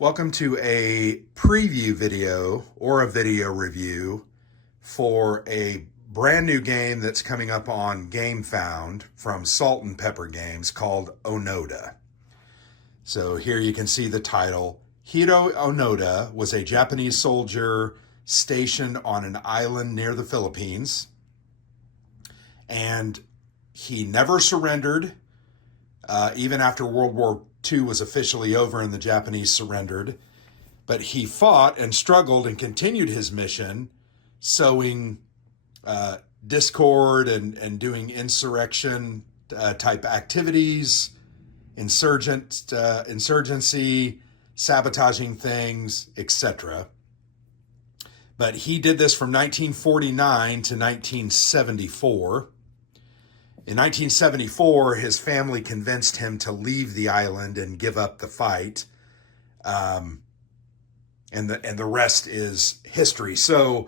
Welcome to a preview video or a video review for a brand new game that's coming up on GameFound from Salt and Pepper Games called Onoda. So here you can see the title. Hiro Onoda was a Japanese soldier stationed on an island near the Philippines, and he never surrendered even after World War II was officially over and the Japanese surrendered. But he fought and struggled and continued his mission, sowing discord and doing insurrection type activities, insurgency, sabotaging things, etc. But he did this from 1949 to 1974. In 1974, his family convinced him to leave the island and give up the fight. And the rest is history. So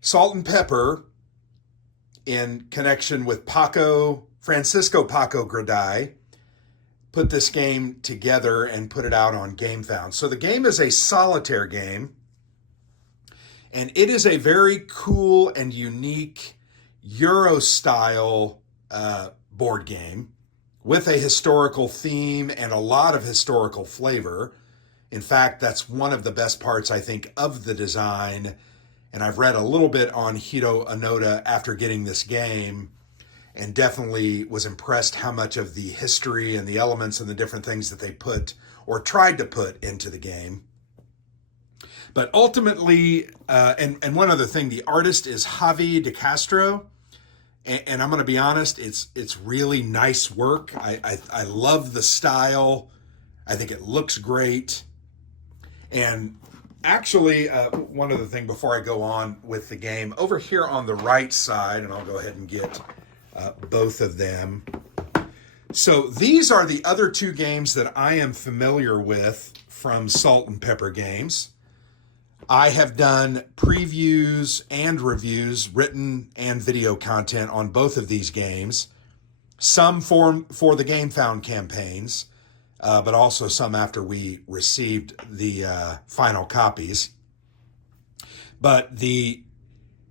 Salt and Pepper, in connection with Francisco Paco Gradai, put this game together and put it out on GameFound. So the game is a solitaire game, and it is a very cool and unique Euro-style board game with a historical theme and a lot of historical flavor. In fact, that's one of the best parts, I think, of the design. And I've read a little bit on Hiro Onoda after getting this game, and definitely was impressed how much of the history and the elements and the different things that they put or tried to put into the game. But ultimately, and one other thing, the artist is Javi de Castro. And I'm going to be honest, it's really nice work. I love the style. I think it looks great. And actually, one other thing before I go on with the game, over here on the right side, and I'll go ahead and get both of them. So these are the other two games that I am familiar with from Salt and Pepper Games. I have done previews and reviews, written and video content on both of these games. Some for the GameFound campaigns, but also some after we received the final copies. But the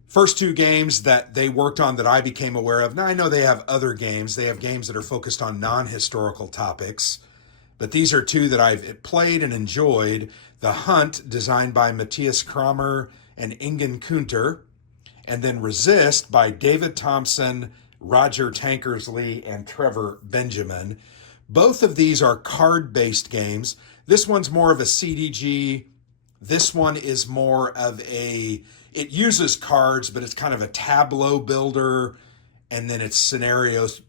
first two games that they worked on that I became aware of, now I know they have other games. They have games that are focused on non-historical topics, but these are two that I've played and enjoyed. The Hunt, designed by Matthias Kramer and Ingen Kunter, and then Resist by David Thompson, Roger Tankersley, and Trevor Benjamin. Both of these are card-based games. This one's more of a CDG. This one is more of it uses cards, but it's kind of a tableau builder, and then it's scenarios,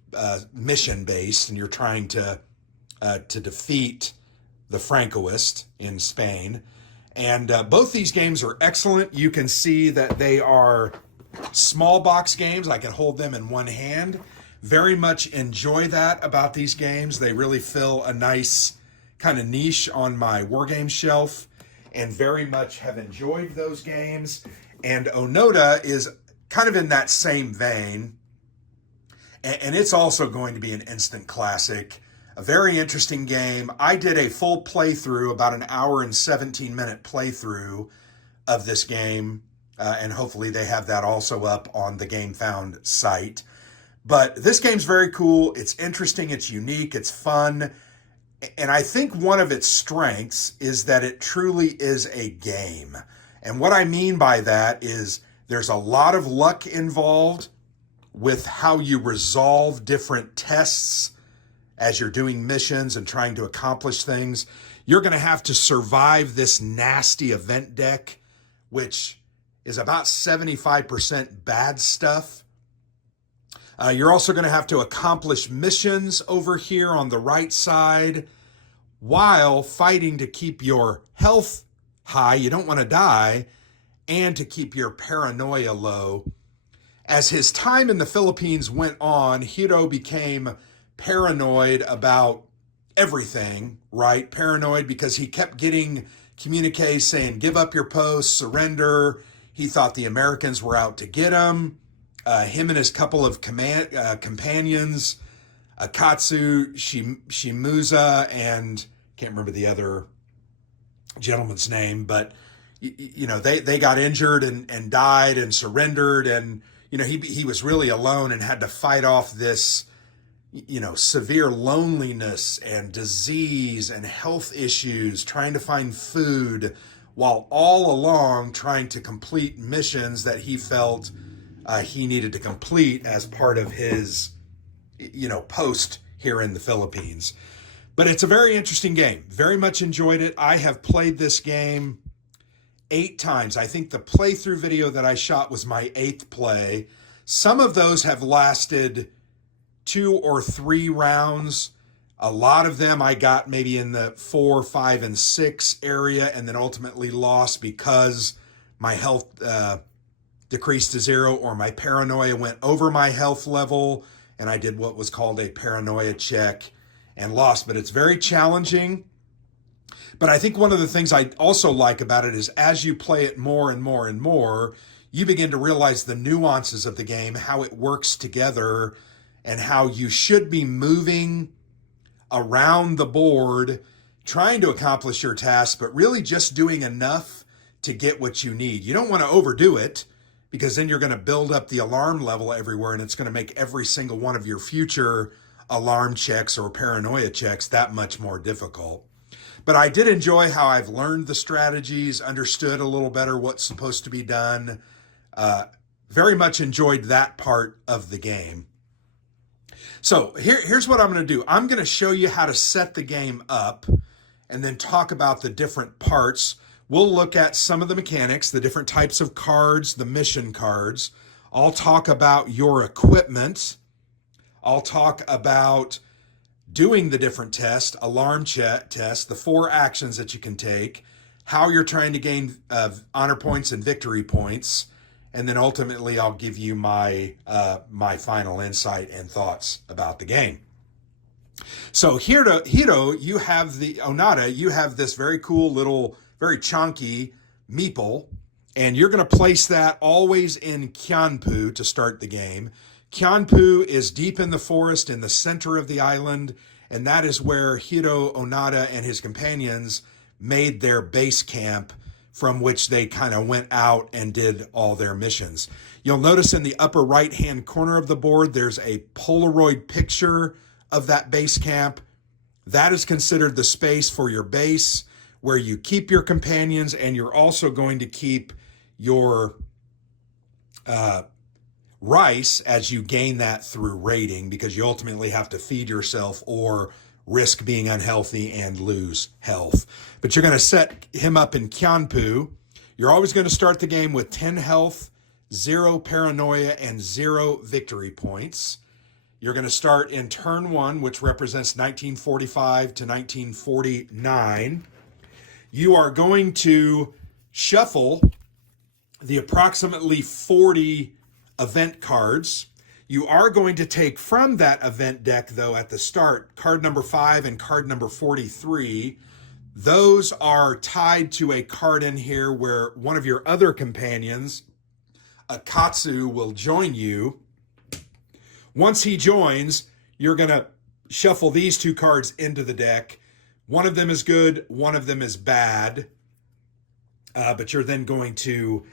mission-based, and you're trying to defeat the Francoist in Spain. And both these games are excellent. You can see that they are small box games. I can hold them in one hand. Very much enjoy that about these games. They really fill a nice kind of niche on my wargame shelf, and very much have enjoyed those games. And Onoda is kind of in that same vein. And it's also going to be an instant classic. A very interesting game. I did a full playthrough, about an hour and 17-minute playthrough of this game, and hopefully they have that also up on the GameFound site. But this game's very cool. It's interesting. It's unique. It's fun. And I think one of its strengths is that it truly is a game. And what I mean by that is there's a lot of luck involved with how you resolve different tests as you're doing missions and trying to accomplish things. You're going to have to survive this nasty event deck, which is about 75% bad stuff. You're also going to have to accomplish missions over here on the right side while fighting to keep your health high. You don't want to die, and to keep your paranoia low. As his time in the Philippines went on, Hiro became paranoid about everything, right? Paranoid because he kept getting communiques saying, give up your post, surrender. He thought the Americans were out to get him. Him and his couple of companions, Akatsu, Shimuza, and can't remember the other gentleman's name, but they got injured and died and surrendered, and he was really alone and had to fight off this severe loneliness and disease and health issues, trying to find food, while all along trying to complete missions that he felt he needed to complete as part of his post here in the Philippines. But it's a very interesting game. Very much enjoyed it. I have played this game 8 times. I think the playthrough video that I shot was my 8th play. Some of those have lasted 2 or 3 rounds. A lot of them I got maybe in the 4, 5, and 6 area, and then ultimately lost because my health decreased to 0, or my paranoia went over my health level, and I did what was called a paranoia check and lost. But it's very challenging. But I think one of the things I also like about it is as you play it more and more and more, you begin to realize the nuances of the game, how it works together, and how you should be moving around the board, trying to accomplish your task, but really just doing enough to get what you need. You don't want to overdo it, because then you're going to build up the alarm level everywhere, and it's going to make every single one of your future alarm checks or paranoia checks that much more difficult. But I did enjoy how I've learned the strategies, understood a little better what's supposed to be done. Very much enjoyed that part of the game. So here's what I'm going to do. I'm going to show you how to set the game up and then talk about the different parts. We'll look at some of the mechanics, the different types of cards, the mission cards. I'll talk about your equipment. I'll talk about doing the different tests, alarm tests, the 4 actions that you can take, how you're trying to gain honor points and victory points, and then ultimately I'll give you my final insight and thoughts about the game. So Hiro, you have the Onoda, you have this very cool little, very chunky meeple, and you're going to place that always in Kyanpu to start the game. Kyanpu is deep in the forest in the center of the island, and that is where Hiro Onoda and his companions made their base camp, from which they kind of went out and did all their missions. You'll notice in the upper right-hand corner of the board, there's a Polaroid picture of that base camp. That is considered the space for your base, where you keep your companions, and you're also going to keep your rice as you gain that through raiding, because you ultimately have to feed yourself or risk being unhealthy and lose health. But you're going to set him up in Kyanpu. You're always going to start the game with 10 health, 0 paranoia, and 0 victory points. You're going to start in turn 1, which represents 1945 to 1949. You are going to shuffle the approximately 40 event cards. You are going to take from that event deck, though, at the start, card number 5 and card number 43. Those are tied to a card in here where one of your other companions, Akatsu, will join you. Once he joins, you're going to shuffle these 2 cards into the deck. One of them is good, one of them is bad, but you're then going to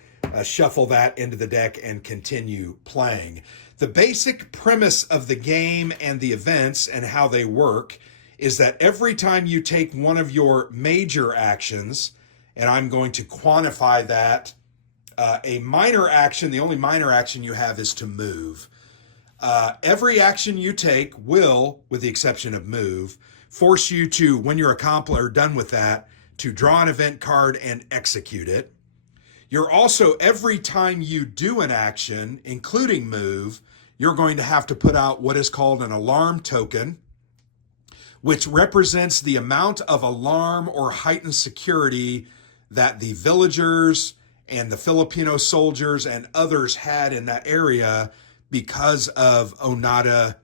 shuffle that into the deck and continue playing. The basic premise of the game and the events and how they work is that every time you take one of your major actions, and I'm going to quantify that, a minor action, the only minor action you have is to move. Every action you take will, with the exception of move, force you to, when you're accomplished or done with that, to draw an event card and execute it. You're also, every time you do an action, including move, you're going to have to put out what is called an alarm token, which represents the amount of alarm or heightened security that the villagers and the Filipino soldiers and others had in that area because of Onoda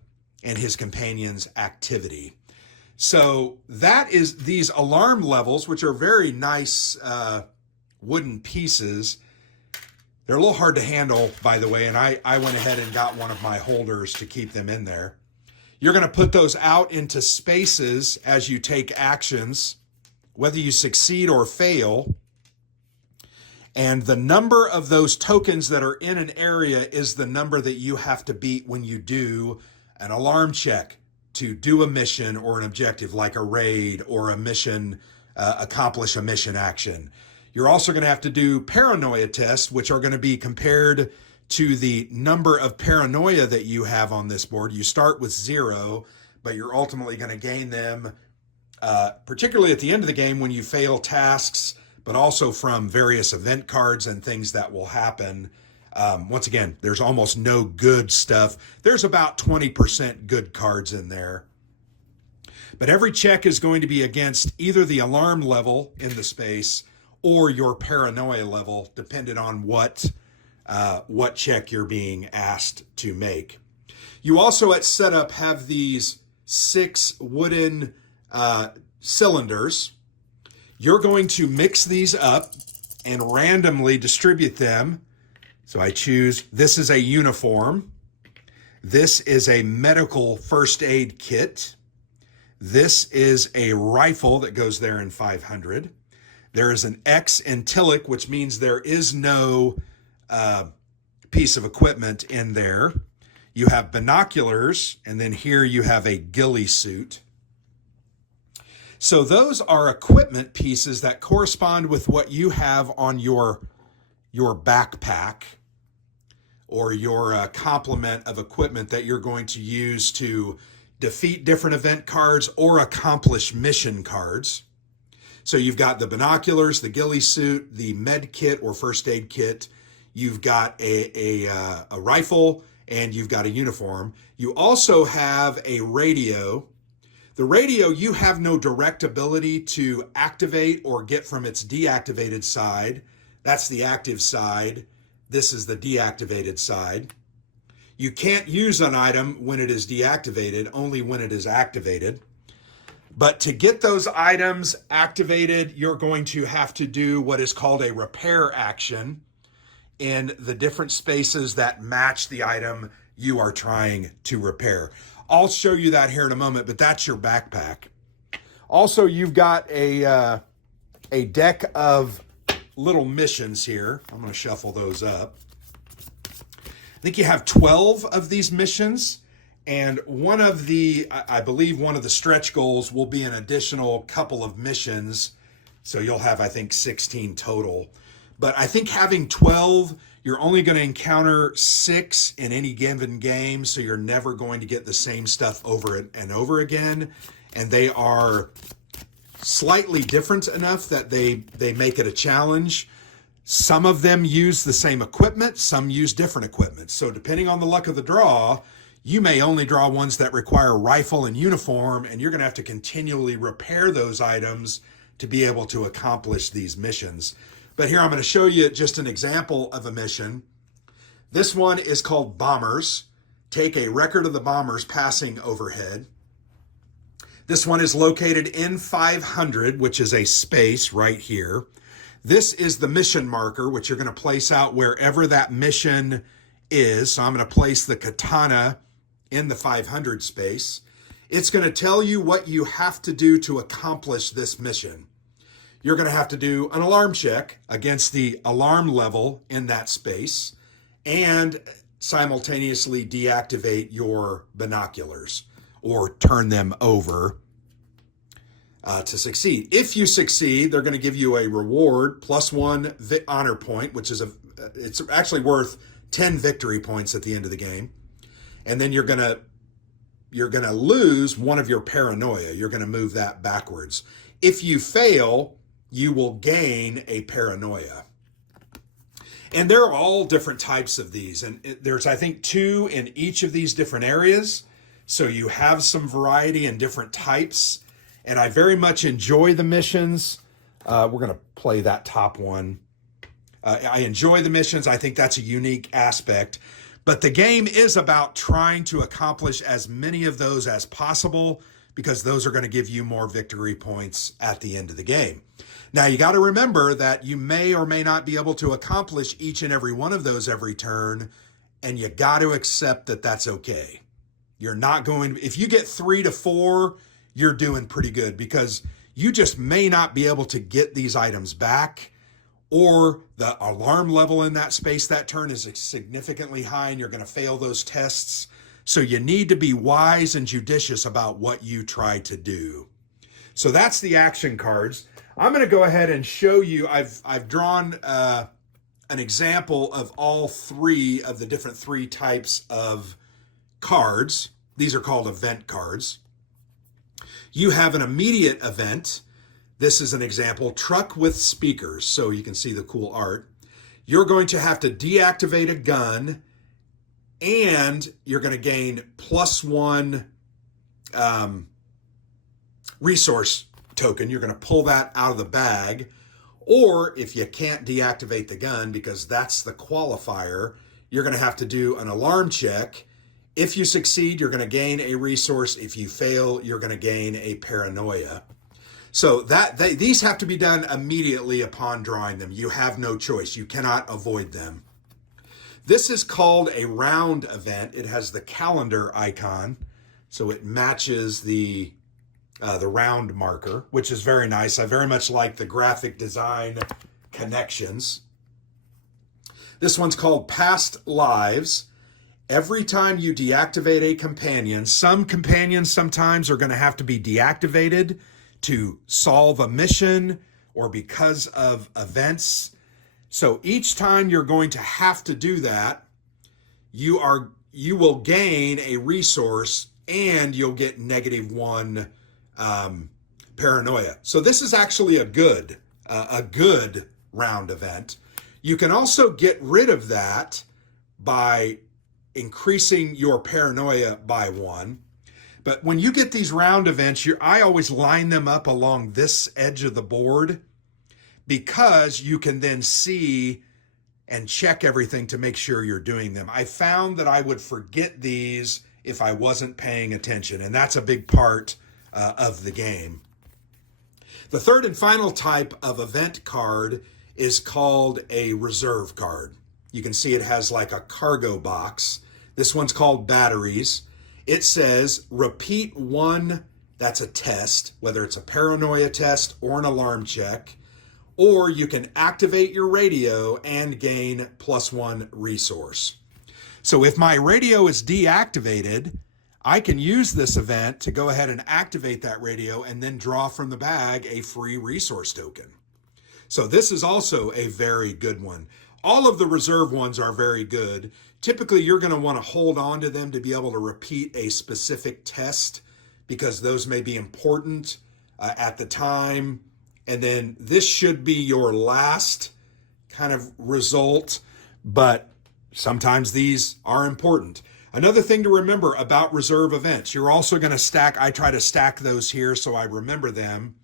and his companions' activity. So that is these alarm levels, which are very nice wooden pieces. They're a little hard to handle, by the way, and I went ahead and got one of my holders to keep them in there. You're going to put those out into spaces as you take actions whether you succeed or fail. And the number of those tokens that are in an area is the number that you have to beat when you do an alarm check to do a mission or an objective like a raid or a mission, accomplish a mission action. You're also going to have to do paranoia tests, which are going to be compared to the number of paranoia that you have on this board. You start with 0, but you're ultimately going to gain them, particularly at the end of the game when you fail tasks, but also from various event cards and things that will happen. Once again, there's almost no good stuff. There's about 20% good cards in there. But every check is going to be against either the alarm level in the space or your paranoia level, depending on what check you're being asked to make. You also at setup have these 6 wooden cylinders. You're going to mix these up and randomly distribute them. So I choose, this is a uniform. This is a medical first aid kit. This is a rifle that goes there in 500. There is an X in Tillich, which means there is no piece of equipment in there. You have binoculars, and then here you have a ghillie suit. So those are equipment pieces that correspond with what you have on your backpack or your complement of equipment that you're going to use to defeat different event cards or accomplish mission cards. So you've got the binoculars, the ghillie suit, the med kit or first aid kit. You've got a rifle, and you've got a uniform. You also have a radio. The radio, you have no direct ability to activate or get from its deactivated side. That's the active side. This is the deactivated side. You can't use an item when it is deactivated, only when it is activated. But to get those items activated, you're going to have to do what is called a repair action in the different spaces that match the item you are trying to repair. I'll show you that here in a moment, but that's your backpack. Also, you've got a deck of little missions here. I'm going to shuffle those up. I think you have 12 of these missions, and I believe one of the stretch goals will be an additional couple of missions. So you'll have, I think, 16 total. But I think having 12, you're only going to encounter 6 in any given game, so you're never going to get the same stuff over and over again. And they are slightly different enough that they make it a challenge. Some of them use the same equipment, some use different equipment. So depending on the luck of the draw, you may only draw ones that require rifle and uniform, and you're going to have to continually repair those items to be able to accomplish these missions. But here I'm going to show you just an example of a mission. This one is called Bombers. Take a record of the bombers passing overhead. This one is located in 500, which is a space right here. This is the mission marker, which you're going to place out wherever that mission is. So I'm going to place the katana in the 500 space. It's going to tell you what you have to do to accomplish this mission. You're going to have to do an alarm check against the alarm level in that space and simultaneously deactivate your binoculars or turn them over to succeed. If you succeed, they're going to give you a reward +1 honor point, which is it's actually worth 10 victory points at the end of the game. And then you're going to lose one of your paranoia. You're going to move that backwards. If you fail, you will gain a paranoia. And there are all different types of these. And there's, I think, 2 in each of these different areas. So you have some variety in different types. And I very much enjoy the missions. We're going to play that top one. I enjoy the missions. I think that's a unique aspect. But the game is about trying to accomplish as many of those as possible, because those are going to give you more victory points at the end of the game. Now, you got to remember that you may or may not be able to accomplish each and every one of those every turn, and you got to accept that that's okay. You're not going, if you get 3 to 4, you're doing pretty good, because you just may not be able to get these items back, or the alarm level in that space that turn is significantly high and you're going to fail those tests. So you need to be wise and judicious about what you try to do. So that's the action cards. I'm going to go ahead and show you, I've drawn an example of all three of the different three types of cards. These are called event cards. You have an immediate event. This is an example, truck with speakers, so you can see the cool art. You're going to have to deactivate a gun, and you're going to gain +1 resource token. You're going to pull that out of the bag. Or if you can't deactivate the gun, because that's the qualifier, you're going to have to do an alarm check. If you succeed, you're going to gain a resource. If you fail, you're going to gain a paranoia. So these have to be done immediately upon drawing them. You have no choice. You cannot avoid them. This is called a round event. It has the calendar icon, so it matches the round marker, which is very nice. I very much like the graphic design connections. This one's called Past Lives. Every time you deactivate a companion, some companions sometimes are going to have to be deactivated to solve a mission or because of events. So each time you're going to have to do that, you will gain a resource and you'll get -1 paranoia. So this is actually a good round event. You can also get rid of that by increasing your paranoia by 1. But when you get these round events, I always line them up along this edge of the board, because you can then see and check everything to make sure you're doing them. I found that I would forget these if I wasn't paying attention, and that's a big part of the game. The third and final type of event card is called a reserve card. You can see it has like a cargo box. This one's called batteries. It says repeat 1, that's a test, whether it's a paranoia test or an alarm check, or you can activate your radio and gain +1 resource. So if my radio is deactivated, I can use this event to go ahead and activate that radio and then draw from the bag a free resource token. So this is also a very good one. All of the reserve ones are very good. Typically, you're going to want to hold on to them to be able to repeat a specific test, because those may be important at the time. And then this should be your last kind of result, but sometimes these are important. Another thing to remember about reserve events, you're also going to stack, I try to stack those here so I remember them.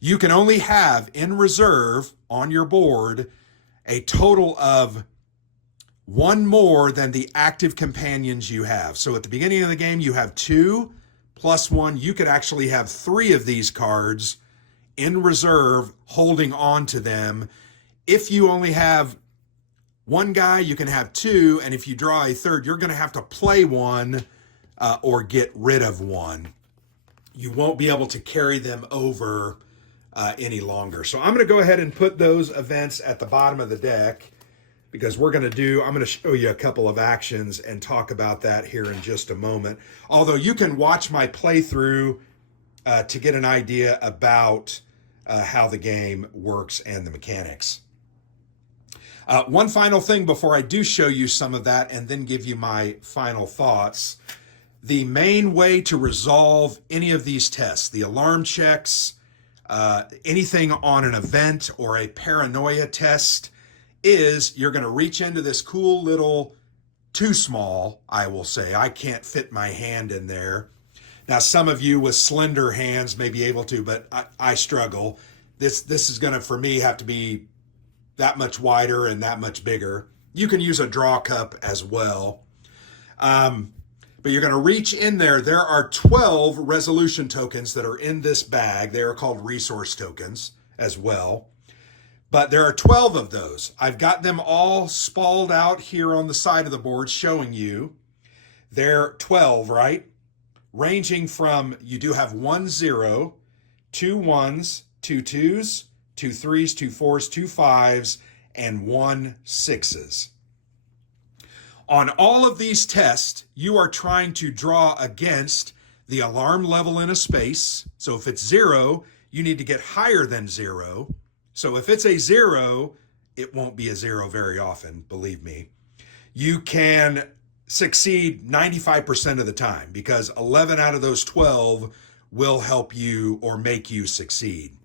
You can only have in reserve on your board a total of 1 more than the active companions you have. So at the beginning of the game, you have 2 plus 1. You could actually have 3 of these cards in reserve, holding on to them. If you only have 1 guy, you can have 2, and if you draw a third, you're going to have to play 1 or get rid of 1. You won't be able to carry them over any longer. So I'm going to go ahead and put those events at the bottom of the deck, because I'm going to show you a couple of actions and talk about that here in just a moment. Although you can watch my playthrough to get an idea about how the game works and the mechanics. One final thing before I do show you some of that and then give you my final thoughts. The main way to resolve any of these tests, the alarm checks, anything on an event or a paranoia test, is you're going to reach into this cool little, too small, I will say. I can't fit my hand in there. Now, some of you with slender hands may be able to, but I struggle. This is going to, for me, have to be that much wider and that much bigger. You can use a draw cup as well. But you're going to reach in there. There are 12 resolution tokens that are in this bag. They are called resource tokens as well. But there are 12 of those. I've got them all spalled out here on the side of the board showing you. They're 12, right? Ranging from, you do have 1 0 2 1s, 2 2s, 2 3s, 2 4s, 2 5s, and 1 6s. On all of these tests, you are trying to draw against the alarm level in a space. So if it's 0, you need to get higher than 0. So if it's a 0, it won't be a 0 very often, believe me. You can succeed 95% of the time because 11 out of those 12 will help you or make you succeed.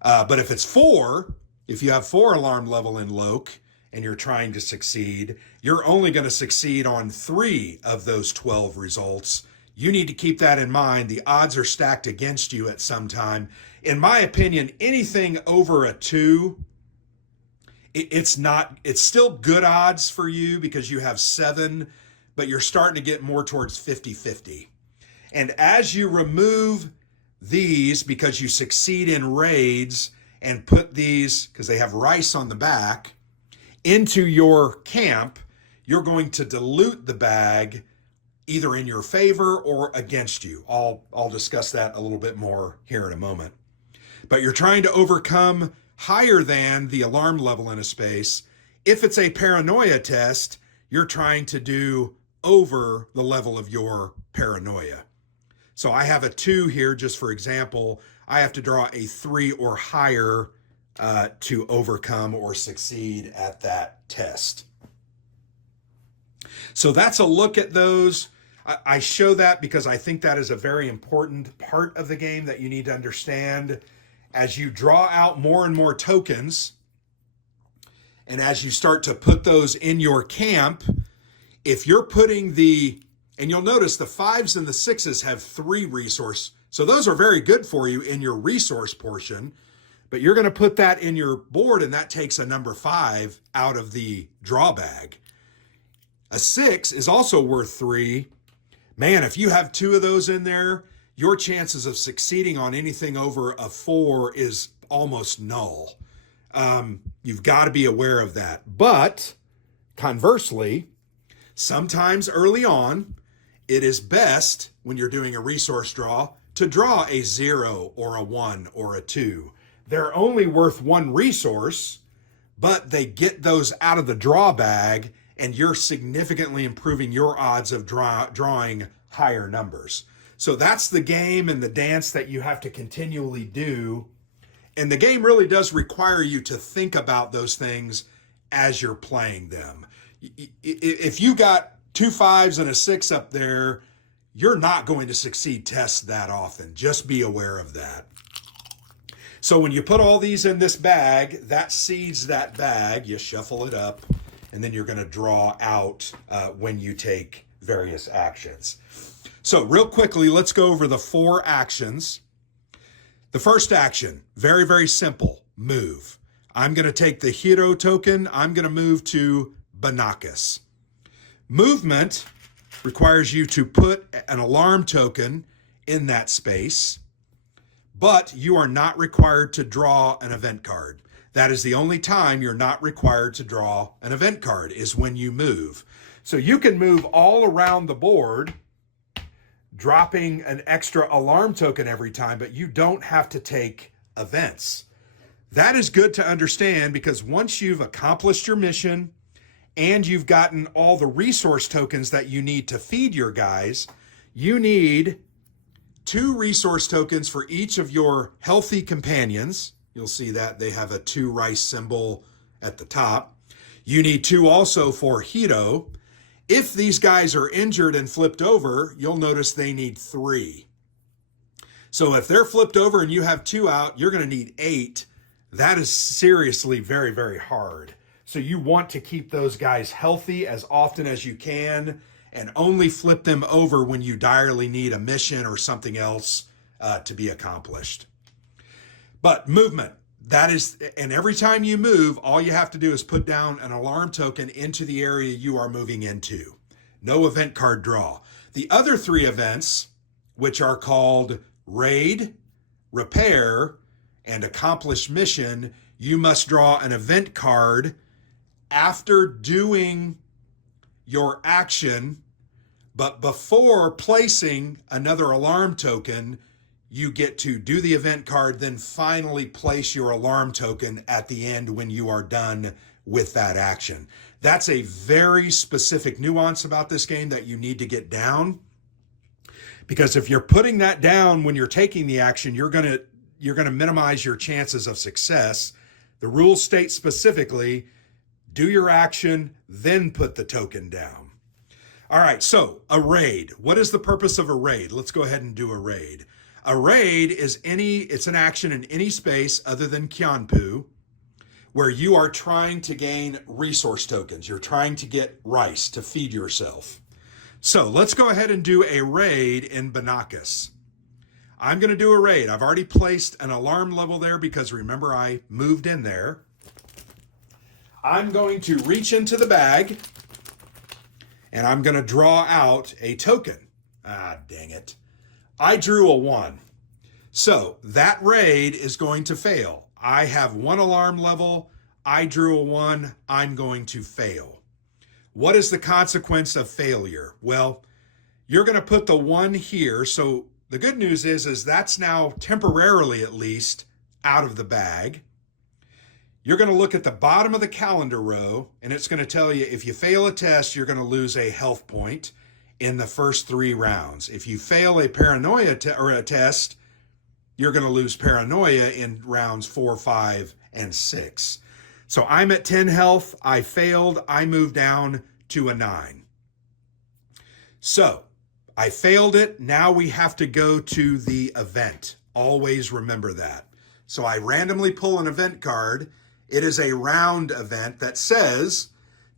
But if it's 4, if you have 4 alarm level in LOC and you're trying to succeed, you're only going to succeed on 3 of those 12 results. You need to keep that in mind. The odds are stacked against you at some time. In my opinion, anything over a 2, it's still good odds for you because you have 7, but you're starting to get more towards 50-50. And as you remove these, because you succeed in raids, and put these, because they have rice on the back, into your camp, you're going to dilute the bag either in your favor or against you. I'll discuss that a little bit more here in a moment. But you're trying to overcome higher than the alarm level in a space. If it's a paranoia test, you're trying to do over the level of your paranoia. So I have a 2 here, just for example. I have to draw a 3 or higher to overcome or succeed at that test. So that's a look at those. I show that because I think that is a very important part of the game that you need to understand. As you draw out more and more tokens, and as you start to put those in your camp, if you're putting and you'll notice the 5s and the 6s have 3 resource. So those are very good for you in your resource portion, but you're going to put that in your board and that takes a number 5 out of the draw bag. A 6 is also worth 3. Man, if you have 2 of those in there, your chances of succeeding on anything over a 4 is almost null. You've got to be aware of that. But conversely, sometimes early on, it is best when you're doing a resource draw to draw a 0 or a 1 or a 2. They're only worth 1 resource, but they get those out of the draw bag and you're significantly improving your odds of drawing higher numbers. So that's the game and the dance that you have to continually do. And the game really does require you to think about those things as you're playing them. If you got 2 5s and a 6 up there, you're not going to succeed tests that often. Just be aware of that. So when you put all these in this bag, that seeds that bag, you shuffle it up, and then you're going to draw out when you take various actions. So real quickly, let's go over the 4 actions. The first action, very, very simple, move. I'm going to take the hero token. I'm going to move to Banakas. Movement requires you to put an alarm token in that space, but you are not required to draw an event card. That is the only time you're not required to draw an event card, is when you move. So you can move all around the board, dropping an extra alarm token every time, but you don't have to take events. That is good to understand because once you've accomplished your mission and you've gotten all the resource tokens that you need to feed your guys, you need 2 resource tokens for each of your healthy companions. You'll see that they have a 2 rice symbol at the top. You need 2 also for Hito. If these guys are injured and flipped over, you'll notice they need 3. So if they're flipped over and you have 2 out, you're going to need 8. That is seriously very, very hard. So you want to keep those guys healthy as often as you can and only flip them over when you direly need a mission or something else to be accomplished. But movement, that is, and every time you move, all you have to do is put down an alarm token into the area you are moving into. No event card draw. The other 3 events, which are called Raid, Repair, and Accomplish Mission, you must draw an event card after doing your action, but before placing another alarm token, you get to do the event card, then finally place your alarm token at the end when you are done with that action. That's a very specific nuance about this game that you need to get down, because if you're putting that down when you're taking the action, you're going to minimize your chances of success. The rules state specifically, do your action, then put the token down. All right, so a raid. What is the purpose of a raid? Let's go ahead and do a raid. A raid is it's an action in any space other than Kyanpu where you are trying to gain resource tokens. You're trying to get rice to feed yourself. So let's go ahead and do a raid in Banakas. I'm going to do a raid. I've already placed an alarm level there because remember I moved in there. I'm going to reach into the bag and I'm going to draw out a token. Ah, dang it. I drew a 1. So that raid is going to fail. I have 1 alarm level. I drew a 1. I'm going to fail. What is the consequence of failure? Well, you're going to put the 1 here. So the good news is that's now temporarily at least out of the bag. You're going to look at the bottom of the calendar row and it's going to tell you if you fail a test, you're going to lose a health point in the first 3 rounds. If you fail a paranoia test, you're going to lose paranoia in rounds 4, 5, and 6. So I'm at 10 health. I failed. I moved down to a 9. So I failed it. Now we have to go to the event. Always remember that. So I randomly pull an event card. It is a round event that says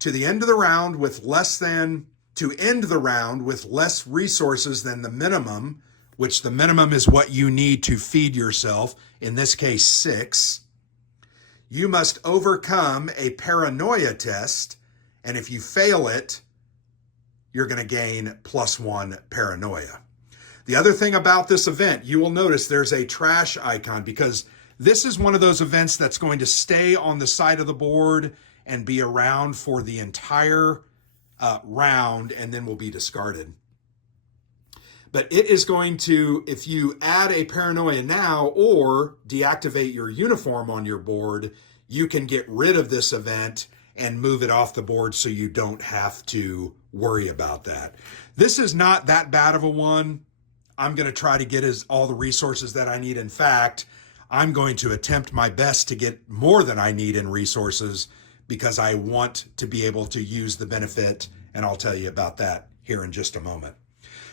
to end the round with less resources than the minimum, which the minimum is what you need to feed yourself, in this case 6, you must overcome a paranoia test, and if you fail it, you're going to gain +1 paranoia. The other thing about this event, you will notice there's a trash icon because this is one of those events that's going to stay on the side of the board and be around for the entire round and then will be discarded. But it is going to, if you add a paranoia now or deactivate your uniform on your board, you can get rid of this event and move it off the board so you don't have to worry about that. This is not that bad of a one. I'm going to try to get all the resources that I need. In fact, I'm going to attempt my best to get more than I need in resources because I want to be able to use the benefit, and I'll tell you about that here in just a moment.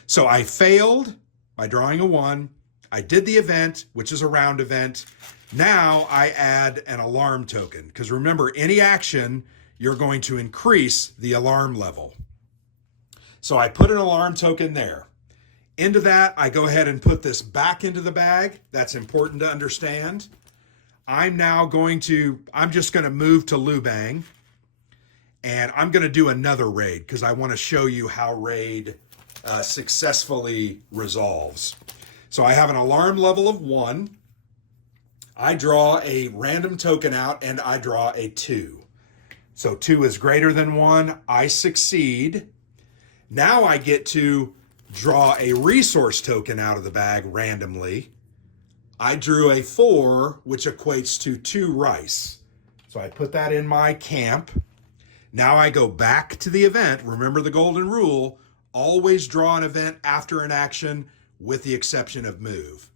So I failed by drawing a 1. I did the event, which is a round event. Now I add an alarm token because remember, any action, you're going to increase the alarm level. So I put an alarm token there. Into that, I go ahead and put this back into the bag. That's important to understand. I'm just going to move to Lubang, and I'm going to do another raid because I want to show you how raid successfully resolves. So I have an alarm level of 1. I draw a random token out and I draw a 2. So 2 is greater than 1. I succeed. Now I get to draw a resource token out of the bag randomly. I drew a 4, which equates to 2 rice. So I put that in my camp. Now I go back to the event. Remember the golden rule, always draw an event after an action with the exception of move.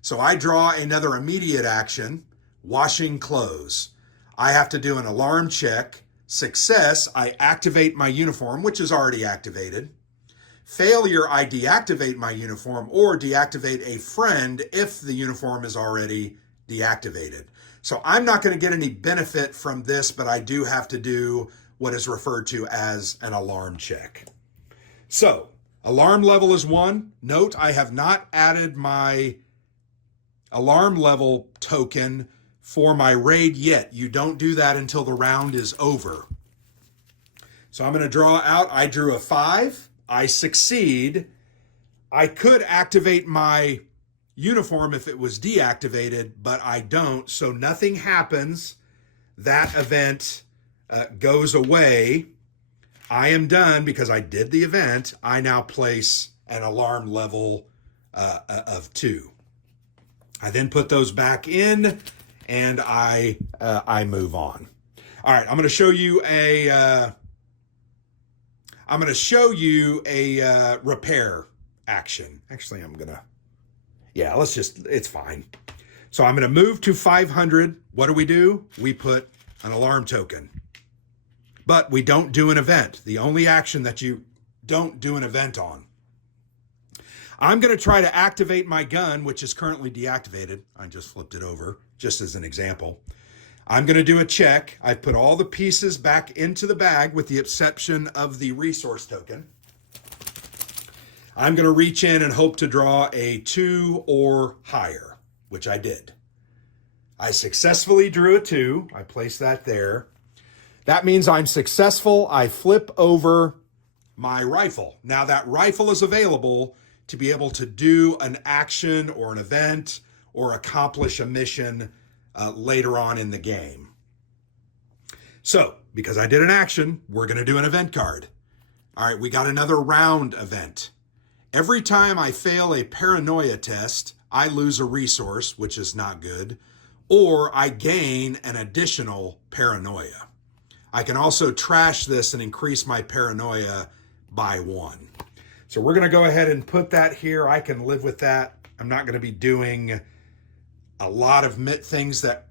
So I draw another immediate action, washing clothes. I have to do an alarm check. Success, I activate my uniform, which is already activated. Failure, I deactivate my uniform or deactivate a friend if the uniform is already deactivated. So I'm not going to get any benefit from this, but I do have to do what is referred to as an alarm check. So alarm level is 1. Note, I have not added my alarm level token for my raid yet. You don't do that until the round is over. So I'm going to draw out. I drew a 5. I succeed. I could activate my uniform if it was deactivated, but I don't. So nothing happens. That event goes away. I am done because I did the event. I now place an alarm level of 2. I then put those back in, and I move on. All right, I'm going to show you a repair action. Actually, it's fine. So I'm going to move to 500. What do? We put an alarm token. But we don't do an event. The only action that you don't do an event on. I'm going to try to activate my gun, which is currently deactivated. I just flipped it over, just as an example. I'm going to do a check. I put all the pieces back into the bag with the exception of the resource token. I'm going to reach in and hope to draw a 2 or higher, which I did. I successfully drew a 2. I placed that there. That means I'm successful. I flip over my rifle. Now that rifle is available to be able to do an action or an event or accomplish a mission later on in the game. So, because I did an action, we're going to do an event card. All right, we got another round event. Every time I fail a paranoia test, I lose a resource, which is not good, or I gain an additional paranoia. I can also trash this and increase my paranoia by 1. So we're going to go ahead and put that here. I can live with that. I'm not going to be doing a lot of things that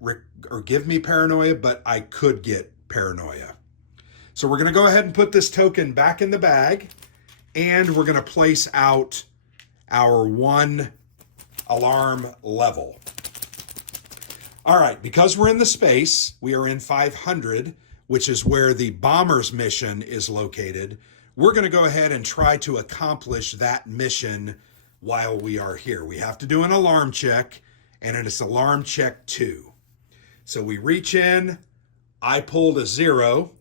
give me paranoia, but I could get paranoia. So we're going to go ahead and put this token back in the bag, and we're going to place out our 1 alarm level. All right, because we're in the space, we are in 500, which is where the bomber's mission is located. We're going to go ahead and try to accomplish that mission while we are here. We have to do an alarm check, and it's alarm check 2. So we reach in, I pulled a 0,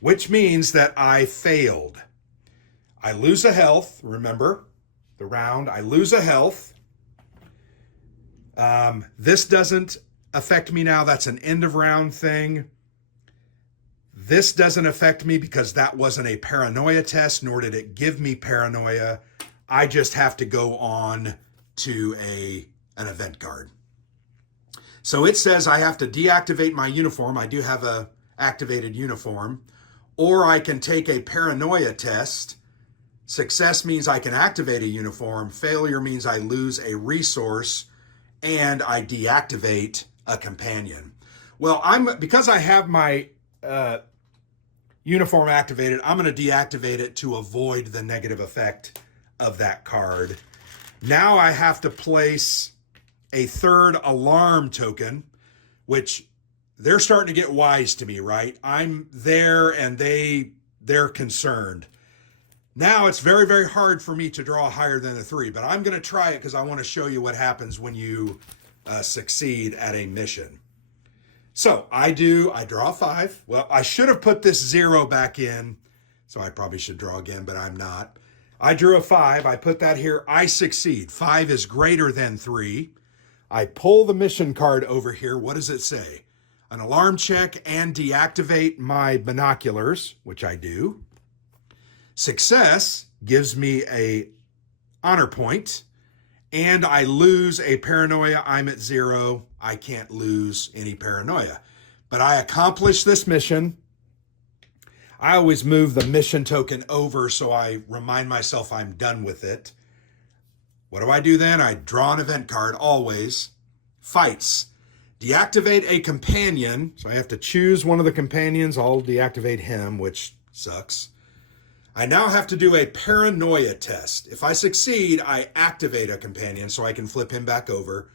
which means that I failed. I lose a health, remember, the round, I lose a health. This doesn't affect me now, that's an end of round thing. This doesn't affect me because that wasn't a paranoia test, nor did it give me paranoia. I just have to go on to an event card. So it says I have to deactivate my uniform. I do have a activated uniform. Or I can take a paranoia test. Success means I can activate a uniform. Failure means I lose a resource and I deactivate a companion. Well, because I have my uniform activated, I'm going to deactivate it to avoid the negative effect of that card. Now I have to place a 3rd alarm token, which they're starting to get wise to me, right? I'm there and they're concerned. Now it's very, very hard for me to draw higher than a 3, but I'm going to try it because I want to show you what happens when you succeed at a mission. So I draw 5. Well, I should have put this 0 back in, so I probably should draw again, but I'm not. I drew a 5. I put that here. I succeed. 5 is greater than 3. I pull the mission card over here. What does it say? An alarm check and deactivate my binoculars, which I do. Success gives me a honor point, and I lose a paranoia. I'm at 0. I can't lose any paranoia. But I accomplished this mission. I always move the mission token over so I remind myself I'm done with it. What do I do then? I draw an event card, always. Fights. Deactivate a companion. So I have to choose one of the companions. I'll deactivate him, which sucks. I now have to do a paranoia test. If I succeed, I activate a companion so I can flip him back over.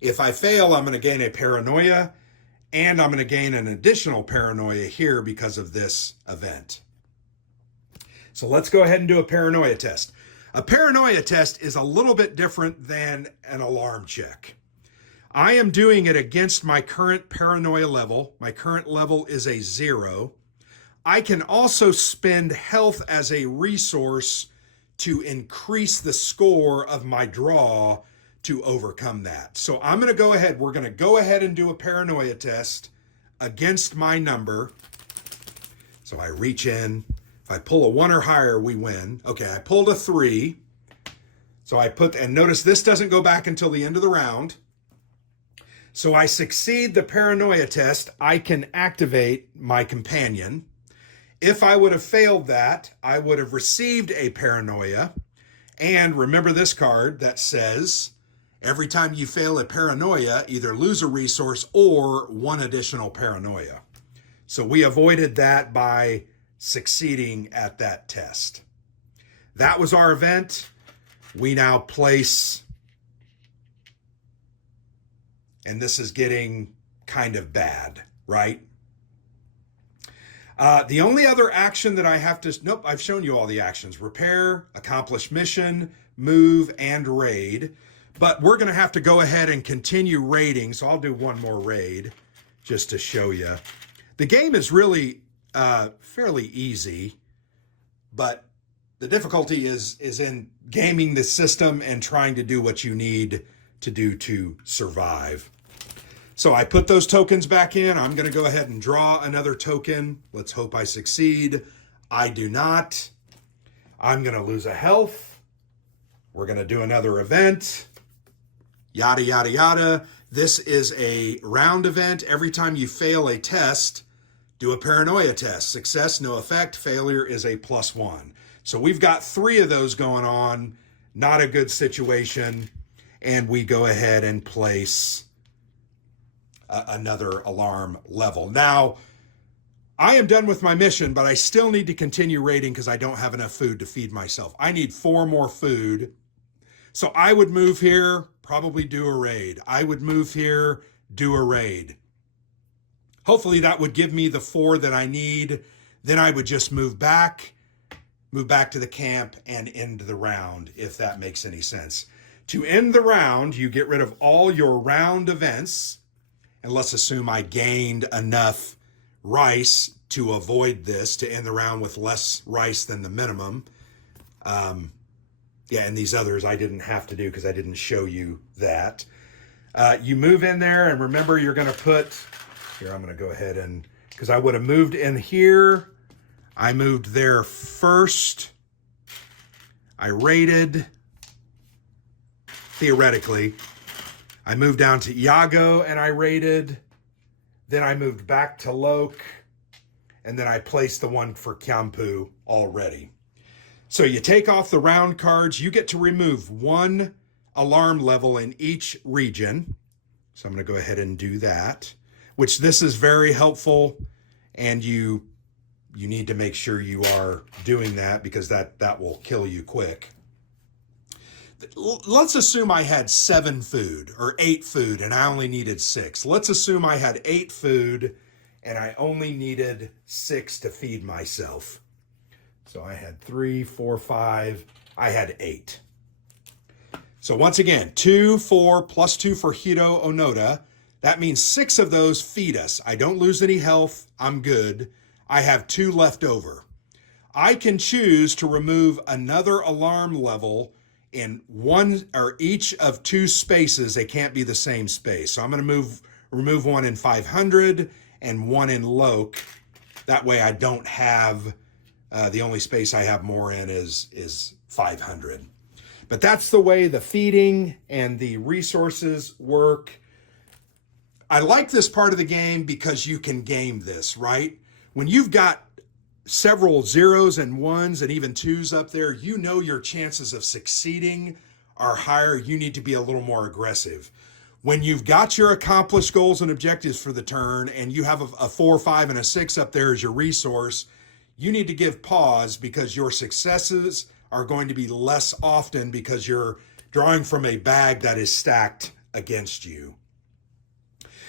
If I fail, I'm going to gain a paranoia, and I'm going to gain an additional paranoia here because of this event. So let's go ahead and do a paranoia test. A paranoia test is a little bit different than an alarm check. I am doing it against my current paranoia level. My current level is a 0. I can also spend health as a resource to increase the score of my draw to overcome that. So I'm going to go ahead. We're going to go ahead and do a paranoia test against my number. So I reach in. If I pull a 1 or higher, we win. Okay, I pulled a 3. So I put, and notice this doesn't go back until the end of the round. So I succeed the paranoia test, I can activate my companion. If I would have failed that, I would have received a paranoia. And remember this card that says, every time you fail a paranoia, either lose a resource or one additional paranoia. So we avoided that by succeeding at that test. That was our event. We now place, and this is getting kind of bad, right? The only other action that I have to, nope, I've shown you all the actions. Repair, accomplish mission, move, and raid. But we're going to have to go ahead and continue raiding, so I'll do one more raid just to show you. The game is really fairly easy, but the difficulty is in gaming the system and trying to do what you need to do to survive. So I put those tokens back in. I'm going to go ahead and draw another token. Let's hope I succeed. I do not. I'm going to lose a health. We're going to do another event. Yada, yada, yada. This is a round event. Every time you fail a test, do a paranoia test. Success, no effect. Failure is a +1. So we've got 3 of those going on. Not a good situation. And we go ahead and place another alarm level. Now, I am done with my mission, but I still need to continue raiding because I don't have enough food to feed myself. I need 4 more food. So I would move here, probably do a raid. I would move here, do a raid. Hopefully that would give me the 4 that I need. Then I would just move back to the camp and end the round, if that makes any sense. To end the round, you get rid of all your round events. And let's assume I gained enough rice to avoid this, to end the round with less rice than the minimum. Yeah, and these others I didn't have to do because I didn't show you that. You move in there, and remember you're going to put, here I'm going to go ahead and, because I would have moved in here. I moved there first. I raided, theoretically. I moved down to Iago and I raided. Then I moved back to Loke. And then I placed the one for Kiampu already. So you take off the round cards. You get to remove 1 alarm level in each region. So I'm going to go ahead and do that, which this is very helpful. And you need to make sure you are doing that because that will kill you quick. Let's assume I had 7 food or 8 food and I only needed 6. Let's assume I had 8 food and I only needed 6 to feed myself. So I had 3, 4, 5, I had 8. So once again, 2, 4, +2 for Hiro Onoda. That means 6 of those feed us. I don't lose any health, I'm good. I have 2 left over. I can choose to remove another alarm level in one or each of 2 spaces. They can't be the same space. So I'm going to remove one in 500 and one in Loke. That way I don't have, the only space I have more in is 500. But that's the way the feeding and the resources work. I like this part of the game because you can game this, right? When you've got several 0s and 1s and even 2s up there, you know your chances of succeeding are higher. You need to be a little more aggressive. When you've got your accomplished goals and objectives for the turn and you have a 4, 5, and a 6 up there as your resource, you need to give pause because your successes are going to be less often because you're drawing from a bag that is stacked against you.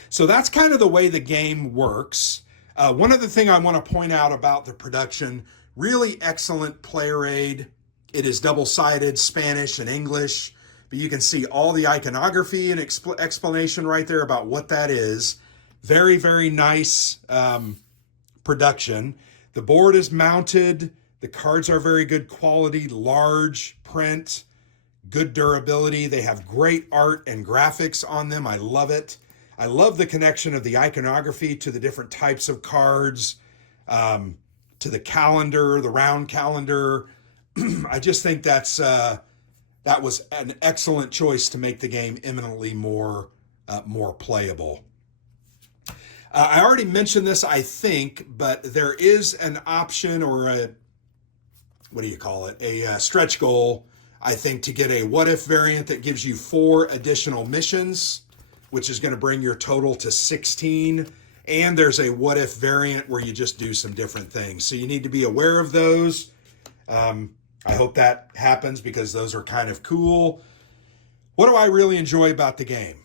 So that's kind of the way the game works. One other thing I want to point out about the production, really excellent player aid. It is double-sided, Spanish and English, but you can see all the iconography and explanation right there about what that is. Very, very nice production. The board is mounted. The cards are very good quality, large print, good durability. They have great art and graphics on them. I love it. I love the connection of the iconography to the different types of cards, to the calendar, the round calendar. I just think that's that was an excellent choice to make the game eminently more playable. I already mentioned this, I think, but there is an option, or a, what do you call it, a stretch goal, I think, to get a what if variant that gives you 4 additional missions, which is going to bring your total to 16. And there's a what if variant where you just do some different things. So you need to be aware of those. I hope that happens because those are kind of cool. What do I really enjoy about the game?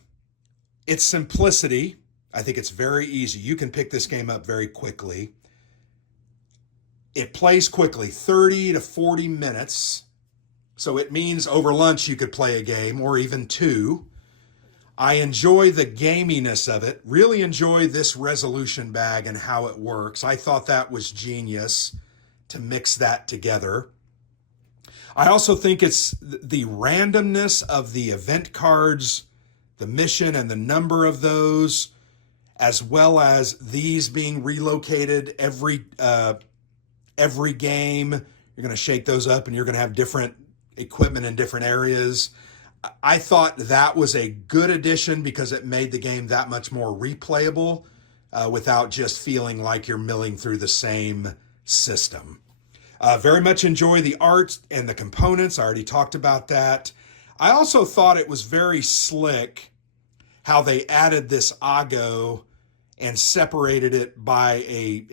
Its simplicity. I think it's very easy. You can pick this game up very quickly. It plays quickly, 30 to 40 minutes. So it means over lunch you could play a game, or even 2. I enjoy the gaminess of it, really enjoy this resolution bag and how it works. I thought that was genius to mix that together. I also think it's the randomness of the event cards, the mission and the number of those, as well as these being relocated every game. You're going to shake those up and you're going to have different equipment in different areas. I thought that was a good addition because it made the game that much more replayable without just feeling like you're milling through the same system. Very much enjoy the art and the components. I already talked about that. I also thought it was very slick how they added this Ago and separated it by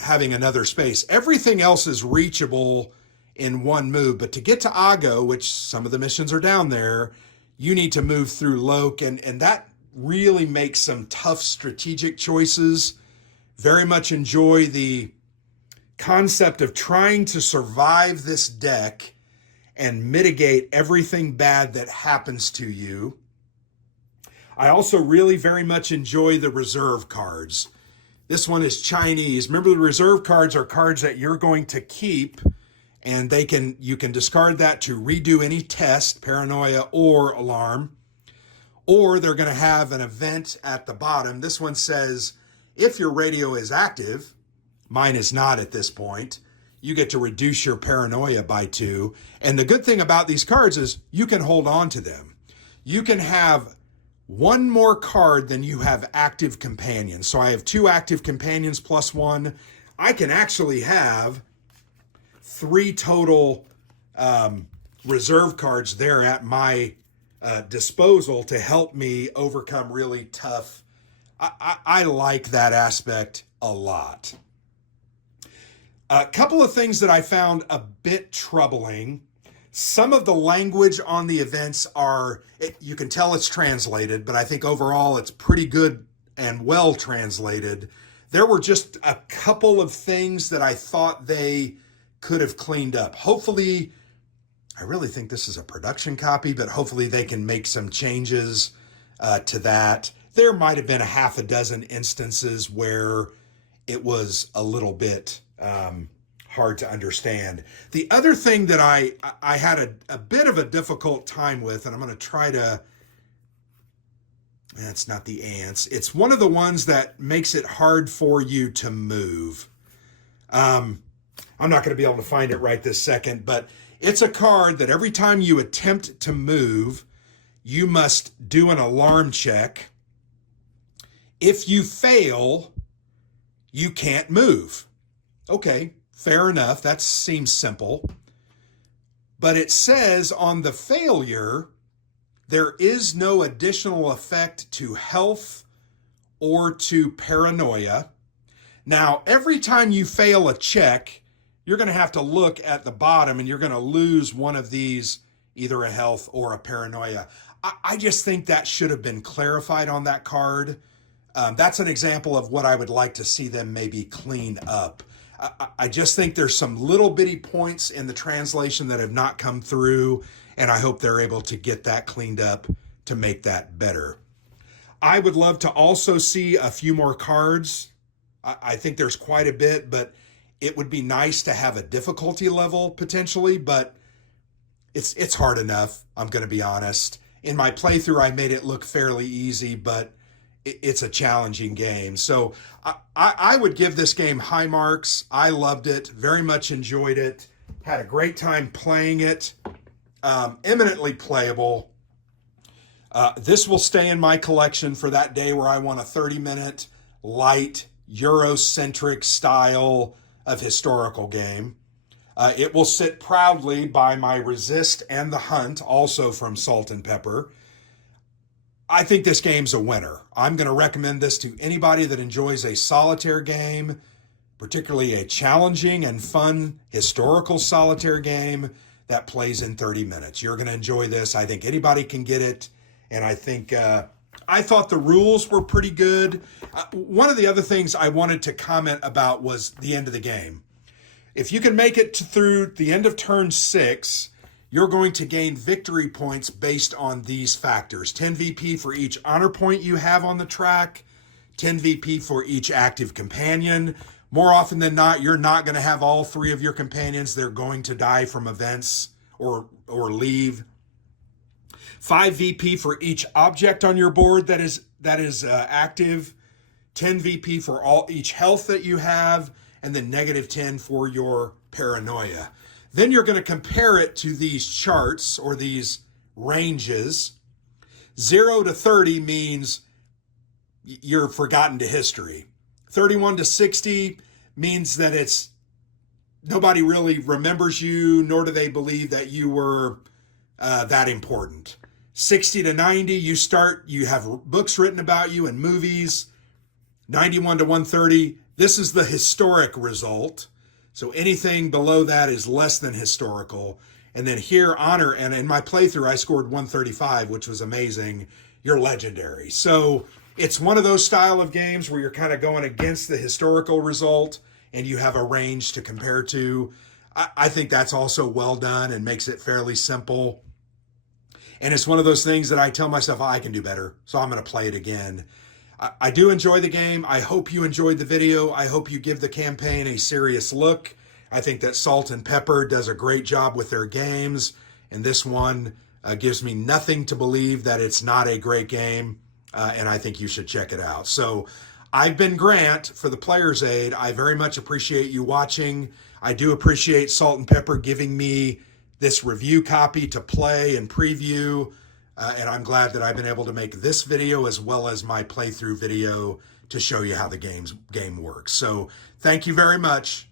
having another space. Everything else is reachable in one move, but to get to Ago, which some of the missions are down there, you need to move through Loke, and that really makes some tough strategic choices. Very much enjoy the concept of trying to survive this deck and mitigate everything bad that happens to you. I also really very much enjoy the reserve cards. This one is Chinese. Remember, the reserve cards are cards that you're going to keep, and you can discard that to redo any test, paranoia or alarm, or they're going to have an event at the bottom. This one says, if your radio is active, mine is not at this point, you get to reduce your paranoia by 2. And the good thing about these cards is you can hold on to them. You can have one more card than you have active companions. So I have 2 active companions plus 1. I can actually have 3 total reserve cards there at my disposal to help me overcome really tough. I like that aspect a lot. A couple of things that I found a bit troubling. Some of the language on the events you can tell it's translated, but I think overall it's pretty good and well translated. There were just a couple of things that I thought they could have cleaned up. Hopefully, I really think this is a production copy, but hopefully they can make some changes to that. There might have been a half a dozen instances where it was a little bit hard to understand. The other thing that I had a bit of a difficult time with, and I'm going to try to, it's not the ants. It's one of the ones that makes it hard for you to move. I'm not going to be able to find it right this second, but it's a card that every time you attempt to move, you must do an alarm check. If you fail, you can't move. Okay, fair enough. That seems simple. But it says on the failure, there is no additional effect to health or to paranoia. Now, every time you fail a check, you're going to have to look at the bottom and you're going to lose one of these, either a health or a paranoia. I just think that should have been clarified on that card. That's an example of what I would like to see them maybe clean up. I just think there's some little bitty points in the translation that have not come through, and I hope they're able to get that cleaned up to make that better. I would love to also see a few more cards. I think there's quite a bit, but it would be nice to have a difficulty level potentially, but it's hard enough, I'm going to be honest. In my playthrough, I made it look fairly easy, but it's a challenging game. So I would give this game high marks. I loved it, very much enjoyed it, had a great time playing it. Eminently playable. This will stay in my collection for that day where I want a 30-minute light Eurocentric style of historical game. It will sit proudly by my Resist and the Hunt, also from Salt and Pepper. I think this game's a winner. I'm going to recommend this to anybody that enjoys a solitaire game, particularly a challenging and fun historical solitaire game that plays in 30 minutes. You're going to enjoy this. I think anybody can get it. And I think I thought the rules were pretty good. One of the other things I wanted to comment about was the end of the game. If you can make it through the end of turn 6, you're going to gain victory points based on these factors. 10 VP for each honor point you have on the track, 10 VP for each active companion. More often than not, you're not going to have all 3 of your companions. They're going to die from events or leave. 5 VP for each object on your board that is active. 10 VP for each health that you have, and then negative 10 for your paranoia. Then you're going to compare it to these charts or these ranges. 0 to 30 means you're forgotten to history. 31 to 60 means that it's nobody really remembers you, nor do they believe that you were that important. 60 to 90, you have books written about you and movies. 91 to 130, this is the historic result. So anything below that is less than historical. And then here, honor, and in my playthrough, I scored 135, which was amazing. You're legendary. So it's one of those style of games where you're kind of going against the historical result and you have a range to compare to. I think that's also well done and makes it fairly simple. And it's one of those things that I tell myself, I can do better, so I'm going to play it again. I do enjoy the game. I hope you enjoyed the video. I hope you give the campaign a serious look. I think that Salt and Pepper does a great job with their games, and this one gives me nothing to believe that it's not a great game, and I think you should check it out. So I've been Grant for the Player's Aid. I very much appreciate you watching. I do appreciate Salt and Pepper giving me this review copy to play and preview. And I'm glad that I've been able to make this video as well as my playthrough video to show you how the game works. So thank you very much.